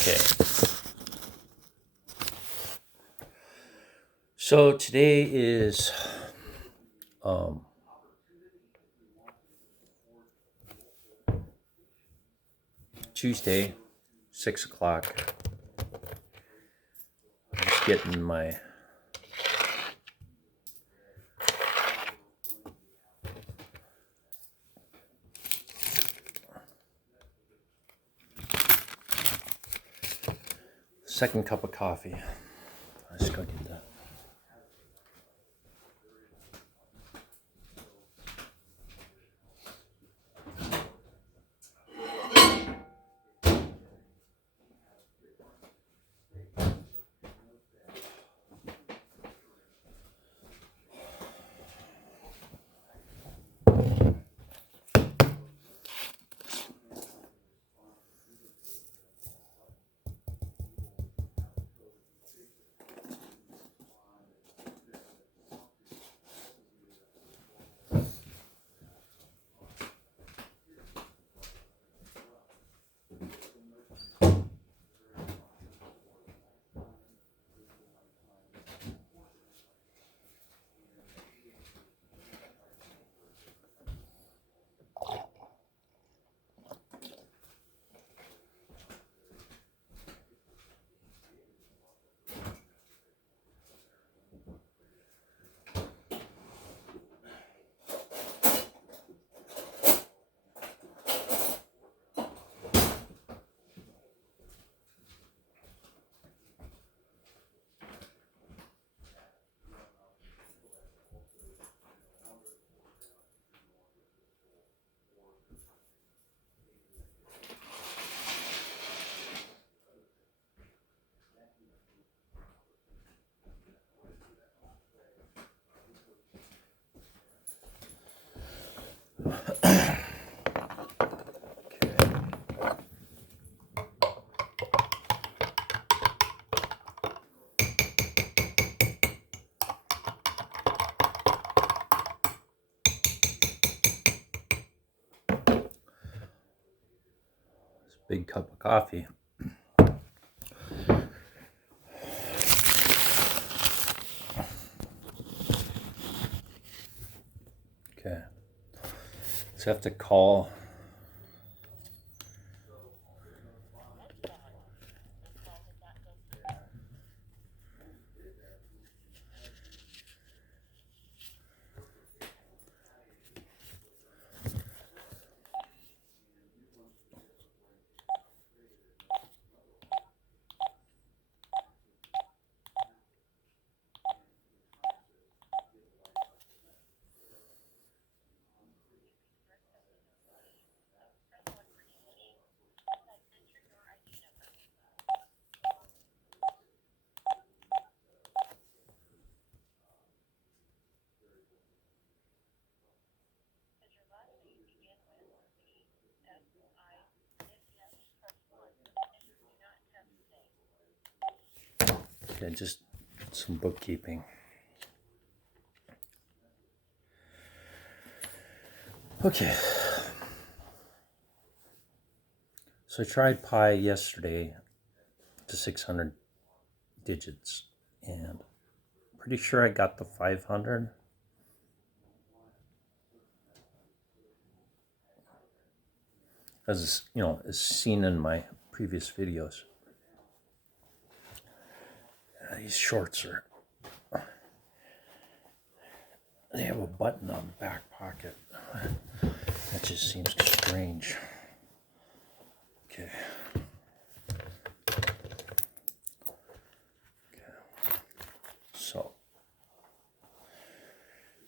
Okay. So today is Tuesday, 6 o'clock. I'm just getting my second cup of coffee. Let's go get that. Big cup of coffee. Okay. So I have to call. Okay, just some bookkeeping. Okay. So I tried pi yesterday to 600 digits, and pretty sure I got the 500. As as seen in my previous videos. These shorts they have a button on the back pocket. That just seems strange. Okay.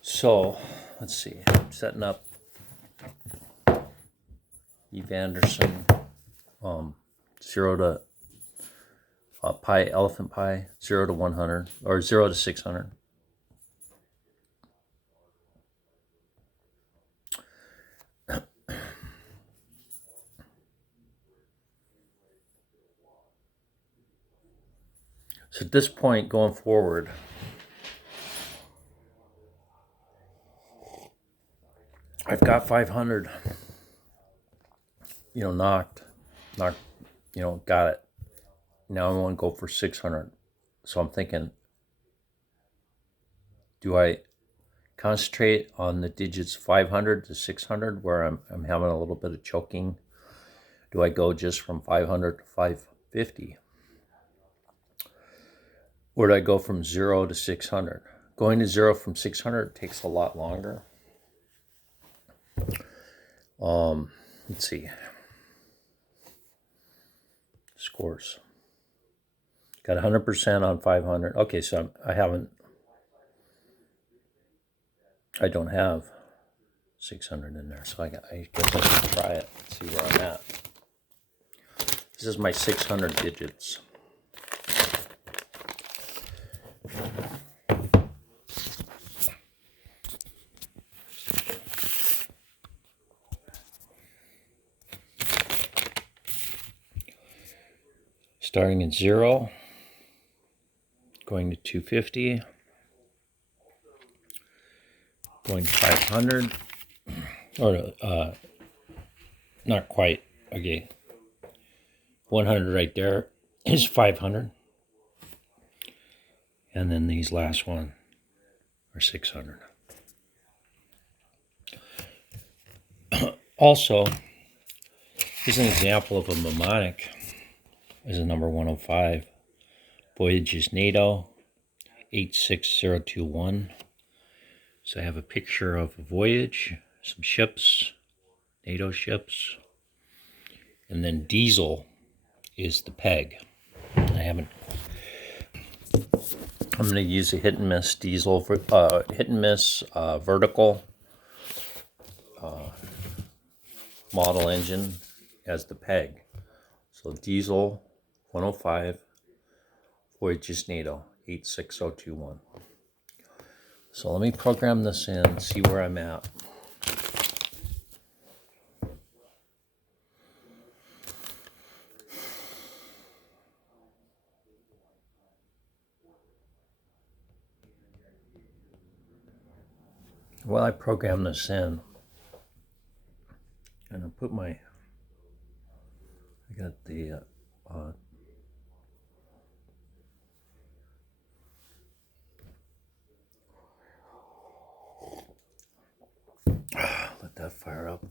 So let's see. Setting up Eve Anderson 0 to pi, elephant pi, 0 to 100 or 0 to 600. So at this point going forward, I've got 500, knocked, got it. Now I want to go for 600. So I'm thinking, do I concentrate on the digits 500 to 600 where I'm having a little bit of choking? Do I go just from 500 to 550? Or do I go from 0 to 600? Going to 0 from 600 takes a lot longer. Let's see. Scores. Got 100% on 500. Okay, so I don't have 600 in there. So I guess I should try it, see where I'm at. This is my 600 digits. Starting at 0, going to 250, going to 500, or not quite, okay, 100 right there is 500, and then these last one are 600. Also, here's an example of a mnemonic. Is a number 105. Voyages NATO 86021. So I have a picture of a voyage, some ships, NATO ships, and then diesel is the peg. I'm going to use a hit and miss diesel for hit and miss vertical model engine as the peg. So diesel 105, Voyages NATO 86021. So let me program this in, see where I'm at. Well, I program this in, and I got the let that fire up.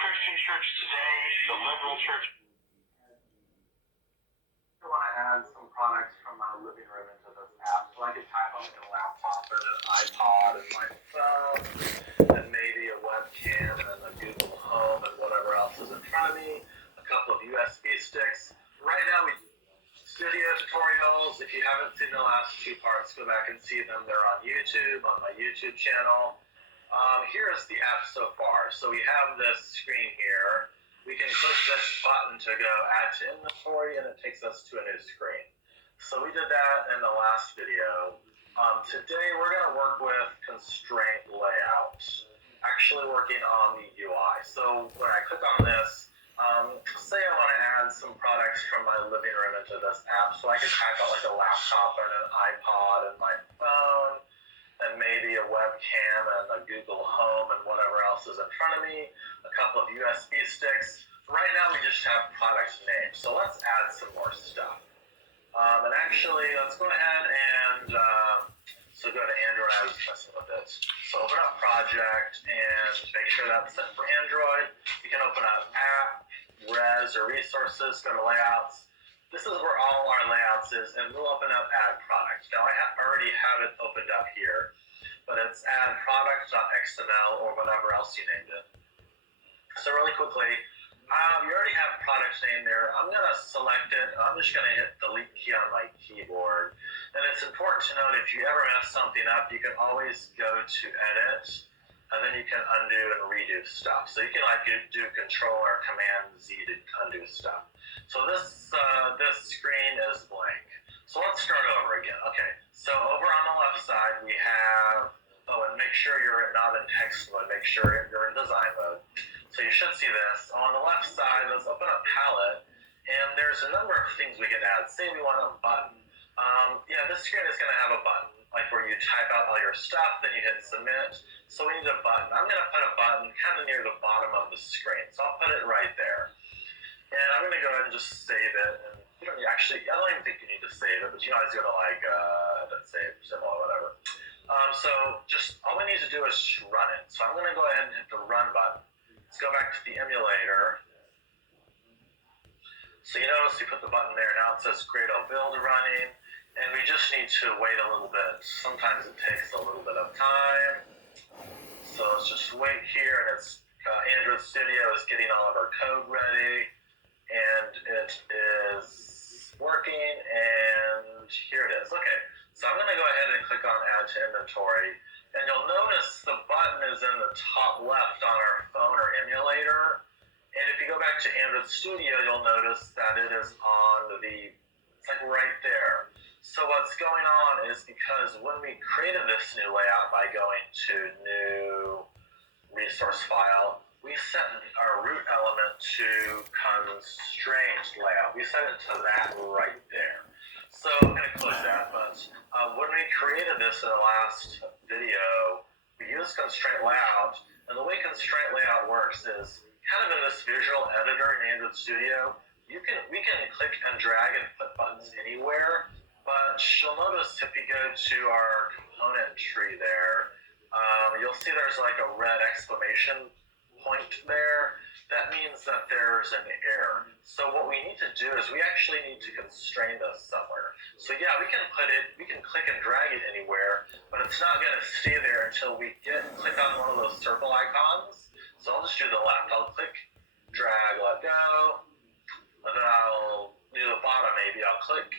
Christian church today, the liberal church. I want to add some products from my living room into this app, so I could type on like a laptop and an iPod and my phone, and maybe a webcam and a Google Home and whatever else is in front of me. A couple of USB sticks. Right now we studio tutorials. If you haven't seen the last two parts, go back and see them. They're on YouTube, on my YouTube channel. Here is the app so far. So we have this screen here. We can click this button to go add to inventory, and it takes us to a new screen. So we did that in the last video. Today we're going to work with constraint layout, actually working on the UI. So when I click on this, say I want to add some products from my living room into this app, so I can type out like a laptop and an iPod and my phone, and maybe a webcam and a Google Home and whatever else is in front of me, a couple of USB sticks. Right now we just have product names, so let's add some more stuff. And actually, let's go ahead and So go to Android, I was messing with it. So open up project and make sure that's set for Android. You can open up app, res, or resources, go to layouts. This is where all our layouts is, and we'll open up add product. Now I already have it opened up here, but it's add product.xml or whatever else you named it. So really quickly, you already have product name there. I'm gonna select it. I'm just gonna hit delete key on my keyboard. And it's important to note if you ever mess something up, you can always go to edit, and then you can undo and redo stuff. So you can like do Control or Command Z to undo stuff. So this screen is blank. So let's start over again. Okay. So over on the left side we have, and make sure you're not in text mode. Make sure you're in design mode. So you should see this. On the left side, let's open up palette, and there's a number of things we can add. Say we want a button. This screen is going to have a button, like where you type out all your stuff, then you hit submit. So we need a button. I'm going to put a button kind of near the bottom of the screen. So I'll put it right there. And I'm going to go ahead and just save it. And you don't actually, I don't even think you need to save it, but you always go to like, save, symbol, or whatever. So just, all we need to do is run it. So I'm going to go ahead and hit the run button. Let's go back to the emulator. So you notice we put the button there. Now it says Gradle build running, and we just need to wait a little bit. Sometimes it takes a little bit of time. So let's just wait here, and it's Android Studio is getting all of our code ready, and it is working, and here it is. Okay, so I'm going to go ahead and click on Add to Inventory. And you'll notice the button is in the top left on our phone or emulator. And if you go back to Android Studio, you'll notice that it is on it's like right there. So what's going on is because when we created this new layout by going to New Resource File, we set our root element to Constraint Layout. We set it to that right there. So I'm going to close that, but when we created this in the last video, we used constraint layout, and the way constraint layout works is kind of in this visual editor in Android Studio, we can click and drag and put buttons anywhere, but you'll notice if you go to our component tree there, you'll see there's like a red exclamation point there. That means that there's an error. So what we need to do is we actually need to constrain this somewhere. So yeah, we can click and drag it anywhere, but it's not going to stay there until we click on one of those circle icons. So I'll just do the left. I'll click, drag, let go, and then I'll do the bottom maybe. I'll click,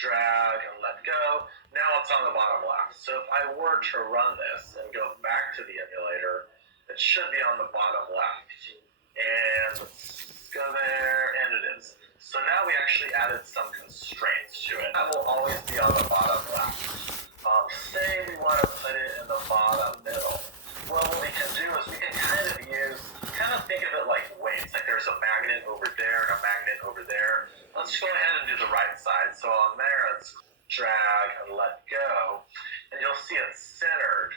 drag, and let go. Now it's on the bottom left. So if I were to run this and go back to the emulator, it should be on the bottom left. And let's go there, and it is. So now we actually added some constraints to it. That will always be on the bottom left. Say we want to put it in the bottom middle. Well, what we can do is we can kind of think of it like weights. Like there's a magnet over there and a magnet over there. Let's go ahead and do the right side. So on there, it's drag and let go. And you'll see it's centered.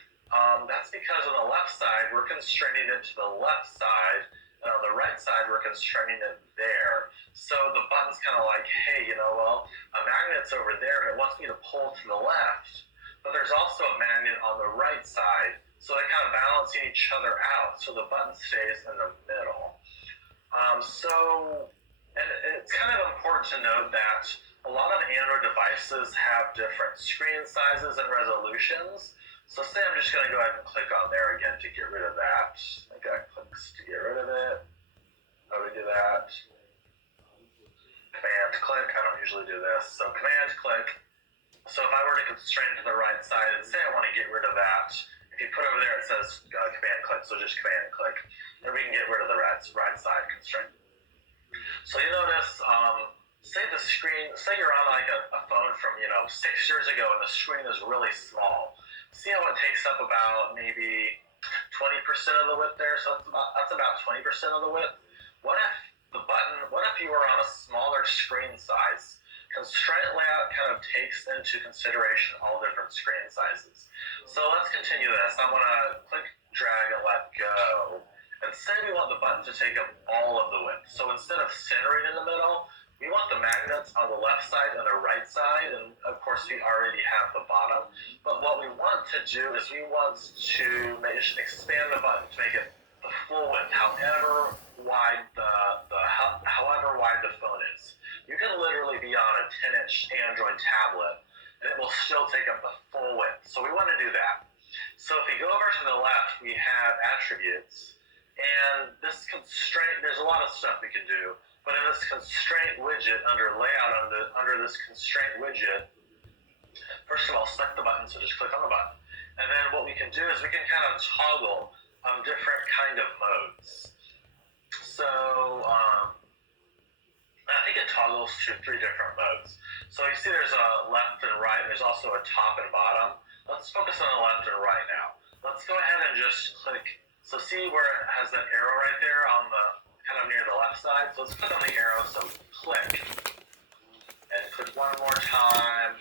That's because on the left side, we're constraining it to the left side, and on the right side, we're constraining it there. So the button's kind of like, hey, a magnet's over there, and it wants me to pull to the left, but there's also a magnet on the right side, so they're kind of balancing each other out, so the button stays in the middle. And it's kind of important to note that a lot of Android devices have different screen sizes and resolutions. So say I'm just going to go ahead and click on there again to get rid of that. I got clicks to get rid of it. How do we do that? Command click. I don't usually do this. So command click. So if I were to constrain to the right side and say I want to get rid of that, if you put over there it says command click, so just command click. And we can get rid of the right side constraint. So you notice, say the screen, say you're on like a phone from 6 years ago and the screen is really small. See how it takes up about maybe 20% of the width there? So that's about 20% of the width. What if you were on a smaller screen size? Constraint layout kind of takes into consideration all different screen sizes. So let's continue this. I'm going to click, drag, and let go. And say we want the button to take up all of the width. So instead of centering in the middle, we want the magnets on the left side and the right side, and of course we already have the bottom. But what we want to do is we want to expand the button to make it the full width, however wide however wide the phone is. You can literally be on a 10-inch Android tablet, and it will still take up the full width. So we want to do that. So if we go over to the left, we have attributes, and this constraint, there's a lot of stuff we can do, but in this constraint widget, under layout, under this constraint widget, first of all, select the button, so just click on the button. And then what we can do is we can kind of toggle different kind of modes. So I think it toggles to 3 different modes. So you see there's a left and right, and there's also a top and bottom. Let's focus on the left and right now. Let's go ahead and just click. So see where it has that arrow right there on the kind of near the left side? So let's click on the arrow, so click. And click one more time,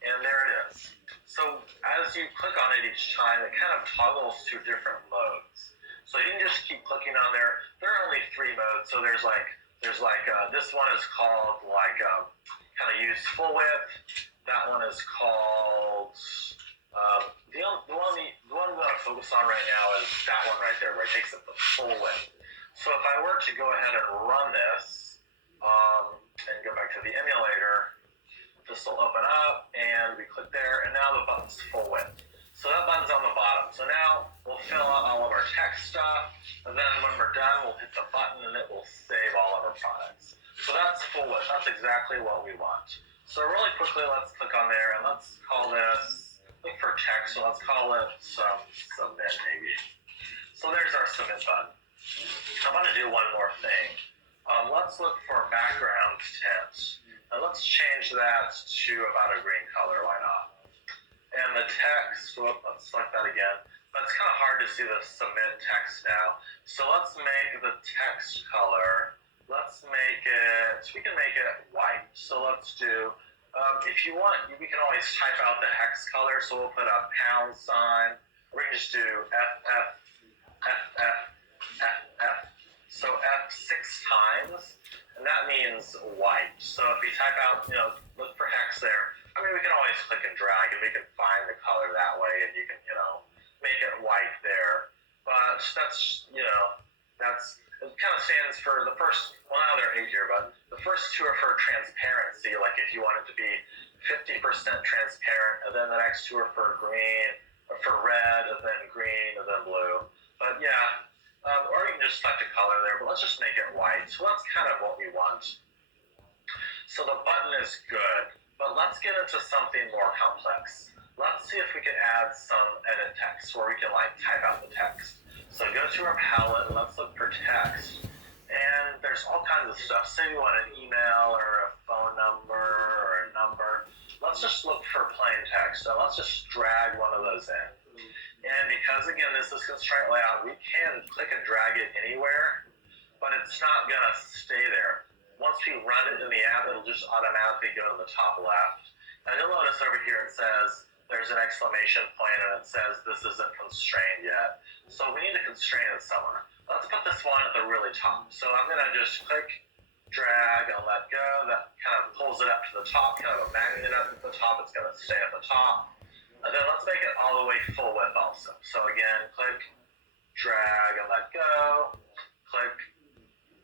and there it is. So as you click on it each time, it kind of toggles to different modes. So you can just keep clicking on there. There are only 3 modes, so there's like this one is called kind of use full width. That one is called the one we want to focus on right now is that one right there, where it takes up the full width. So if I were to go ahead and run this and go back to the emulator, this will open up, and we click there, and now the button's full width. So that button's on the bottom. So now we'll fill out all of our text stuff, and then when we're done, we'll hit the button, and it will save all of our products. So that's full width. That's exactly what we want. So really quickly, let's click on there, and let's call this, look for text, so let's call it submit maybe. So there's our submit button. I'm going to do one more thing. Let's look for background tint. And let's change that to about a green color, why not? And the text, let's select that again. But it's kind of hard to see the submit text now. So let's make the text color, let's make it, we can make it white. So let's do, if you want, we can always type out the hex color. So we'll put a £, or we can just do F. So F 6 times. And that means white. So if you type out, look for hex there. I mean, we can always click and drag, and we can find the color that way, and you can, make it white there. But that's, it kind of stands for the first, well, now there are 8 here, but the first 2 are for transparency, like if you want it to be 50% transparent, and then the next 2 are for green, or for red, and then green, and then blue. But yeah. Or you can just select a color there, but let's just make it white. So that's kind of what we want. So the button is good, but let's get into something more complex. Let's see if we can add some edit text where we can type out the text. So go to our palette and let's look for text. And there's all kinds of stuff. Say we want an email or a phone number or a number. Let's just look for plain text. So let's just drag one of those in. And because, again, this is constraint layout, we can click and drag it anywhere, but it's not going to stay there. Once we run it in the app, it'll just automatically go to the top left. And you'll notice over here it says there's an exclamation point, and it says this isn't constrained yet. So we need to constrain it somewhere. Let's put this one at the really top. So I'm going to just click, drag, and let go. That kind of pulls it up to the top, kind of a magnet up at the top. It's going to stay at the top. And then let's make it all the way full width also. So again, click, drag, and let go. Click,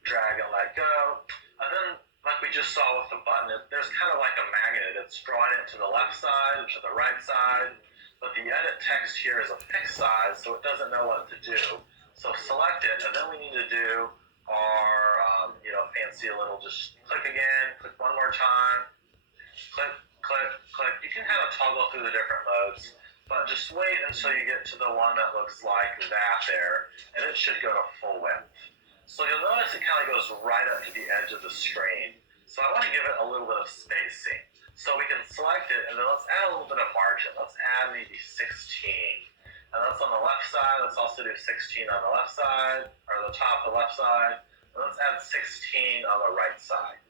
drag, and let go. And then, like we just saw with the button, there's kind of like a magnet. It's drawing it to the left side, to the right side. But the edit text here is a fixed size, so it doesn't know what to do. So select it, and then we need to do our, fancy little, just click again, click one more time, click, click, click. You can kind of toggle through the different modes, but just wait until you get to the one that looks like that there, and it should go to full width. So you'll notice it kind of goes right up to the edge of the screen. So I want to give it a little bit of spacing. So we can select it, and then let's add a little bit of margin. Let's add maybe 16. And that's on the left side. Let's also do 16 on the left side, or the top of the left side. And let's add 16 on the right side.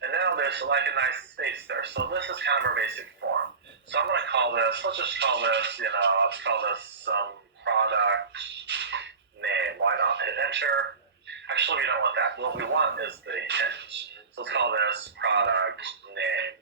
And now there's like a nice space there. So this is kind of our basic form. So I'm going to call this, let's just call this, let's call this some product name. Why not? Hit enter. Actually, we don't want that. What we want is the hint. So So let's call this product name.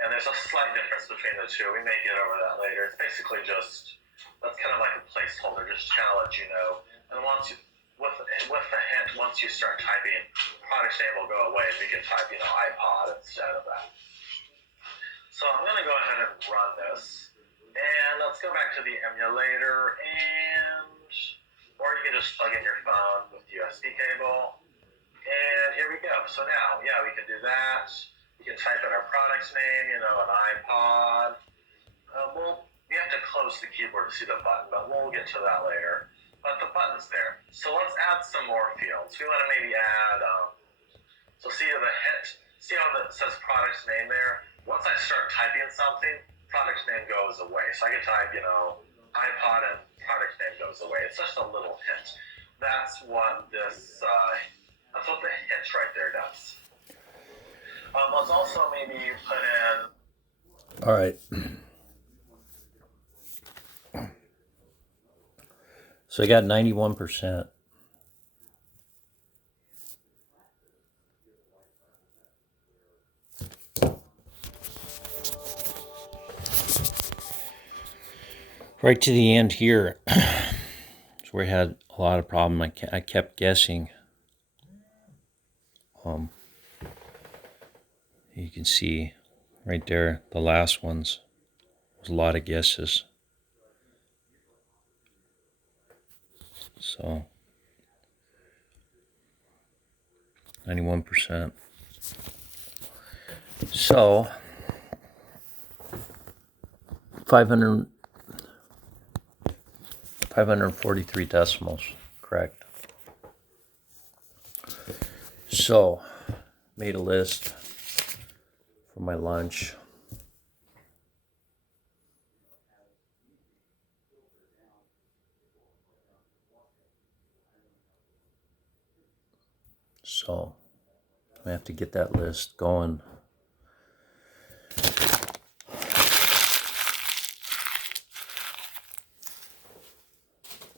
And there's a slight difference between the two. We may get over that later. It's basically just, that's kind of like a placeholder, just to kind of let you know. And once you, with the hint, once you start typing, product name will go away and we can type, iPod instead of that. So I'm going to go ahead and run this. And let's go back to the emulator, or you can just plug in your phone with the USB cable. And here we go. So now, yeah, we can do that. You can type in our product's name, an iPod. We have to close the keyboard to see the button, but we'll get to that later. But the button's there. So let's add some more fields. We want to maybe add, so see the hint, see how it says product's name there? Once I start typing something, product's name goes away. So I can type, iPod and product name goes away. It's just a little hint. That's what this, that's what the hint right there does. Let's also maybe put in. All right. So I got 91%. Right to the end here is where I had a lot of problem. I kept guessing. You can see right there, the last ones was a lot of guesses. So 91%. So 543 decimals, correct. So made a list for my lunch. So I have to get that list going.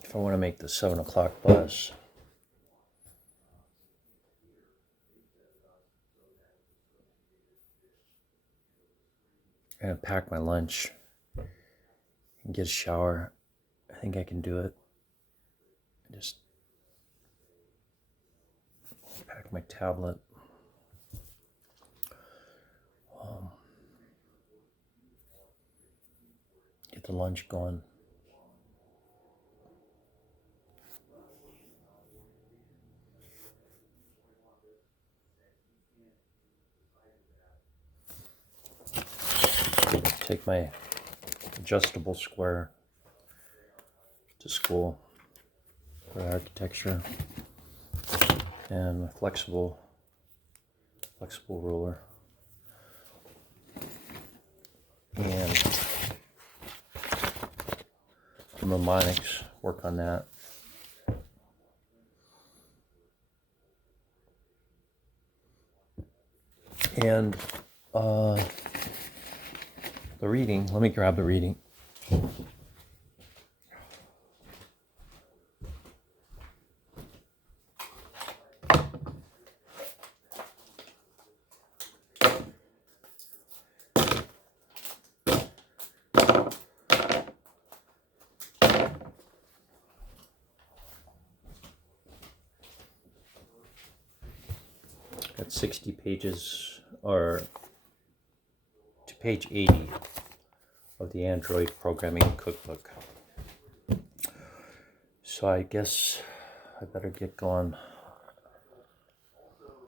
If I want to make the 7 o'clock bus. I'm going to pack my lunch and get a shower. I think I can do it. Just pack my tablet. Get the lunch going. Take my adjustable square to school for architecture and my flexible ruler and mnemonics, work on that. And the reading, let me grab the reading. Got 60 pages, or to page 80 of the Android Programming Cookbook. So I guess I better get going.